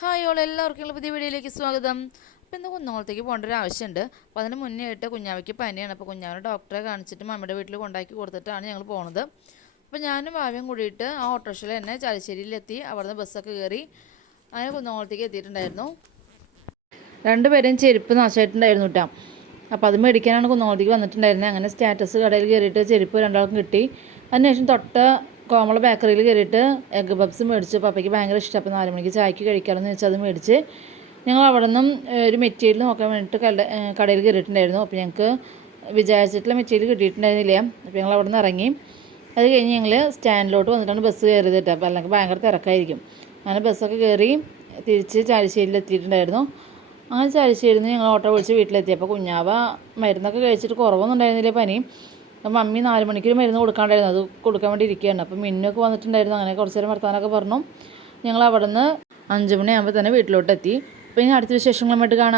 Hi all എല്ലാവർക്കും പുതിയ വീഡിയോയിലേക്ക് സ്വാഗതം. അപ്പോൾ ഇന്ന് കുന്നോളത്തേക്ക് പോകേണ്ട ഒരു ആവശ്യമുണ്ട്. അപ്പോൾ അതിന് മുന്നേ ആയിട്ട് കുഞ്ഞാവയ്ക്ക് പനിയാണ്. അപ്പോൾ കുഞ്ഞാവിനെ ഡോക്ടറെ കാണിച്ചിട്ട് മമ്മിയുടെ വീട്ടിൽ കൊണ്ടാക്കി കൊടുത്തിട്ടാണ് ഞങ്ങൾ പോകുന്നത്. അപ്പോൾ ഞാനും ഭാവിയും കൂടിയിട്ട് ആ ഓട്ടോറിക്ഷയിൽ തന്നെ ചാലിശ്ശേരിയിലെത്തി. അവിടുന്ന് ബസ്സൊക്കെ കയറി അങ്ങനെ കുന്നോളത്തേക്ക് എത്തിയിട്ടുണ്ടായിരുന്നു. രണ്ടുപേരും ചെരുപ്പ് നാശമായിട്ടുണ്ടായിരുന്നു കേട്ടോ. അപ്പോൾ അത് മേടിക്കാനാണ് കുന്നോളത്തേക്ക് വന്നിട്ടുണ്ടായിരുന്നത്. അങ്ങനെ സ്റ്റാറ്റസ് കടയിൽ കയറിയിട്ട് ചെരുപ്പ് രണ്ടാൾക്കും കിട്ടി. അതിനുശേഷം കോമള ബേക്കറിയിൽ കയറിയിട്ട് എഗ്ഗ് പപ്സ് മേടിച്ചു. പപ്പയ്ക്ക് ഭയങ്കര ഇഷ്ടം. അപ്പോൾ 4 മണിക്ക് ചായക്ക് കഴിക്കാമെന്ന് വെച്ചാൽ അത് മേടിച്ച് ഞങ്ങൾ അവിടെ നിന്നും ഒരു മെറ്റീരിയൽ നോക്കാൻ വേണ്ടിയിട്ട് കടയിൽ കയറിയിട്ടുണ്ടായിരുന്നു. അപ്പോൾ ഞങ്ങൾക്ക് വിചാരിച്ചിട്ടുള്ള മെറ്റീരിയൽ കിട്ടിയിട്ടുണ്ടായിരുന്നില്ല. അപ്പോൾ ഞങ്ങൾ അവിടെ നിന്ന് ഇറങ്ങി. അത് കഴിഞ്ഞ് ഞങ്ങൾ സ്റ്റാൻഡിലോട്ട് വന്നിട്ടാണ് ബസ് കയറിയത് കേട്ടോ. അപ്പോൾ അല്ലെങ്കിൽ ഭയങ്കര തിരക്കായിരിക്കും. അങ്ങനെ ബസ്സൊക്കെ കയറി തിരിച്ച് ചാലിശ്ശേരിയിൽ എത്തിയിട്ടുണ്ടായിരുന്നു. അങ്ങനെ ചാലിശ്ശേരിയിൽ നിന്ന് ഞങ്ങൾ ഓട്ടോ വിളിച്ച് വീട്ടിലെത്തി. അപ്പോൾ കുഞ്ഞാവ മരുന്നൊക്കെ കഴിച്ചിട്ട് കുറവൊന്നും ഉണ്ടായിരുന്നില്ല പനി. മമ്മി 4 മണിക്ക് മരുന്ന് കൊടുക്കാണ്ടായിരുന്നു. അത് കൊടുക്കാൻ വേണ്ടി ഇരിക്കുകയാണ്. അപ്പോൾ മിന്നൊക്കെ വന്നിട്ടുണ്ടായിരുന്നു. അങ്ങനെ കുറച്ച് നേരം വർത്താനൊക്കെ പറഞ്ഞു. ഞങ്ങൾ അവിടെ നിന്ന് 5 മണിയാകുമ്പോൾ തന്നെ വീട്ടിലോട്ട് എത്തി. അപ്പോൾ ഇനി അടുത്ത വിശേഷങ്ങളുമായിട്ട് കാണാം.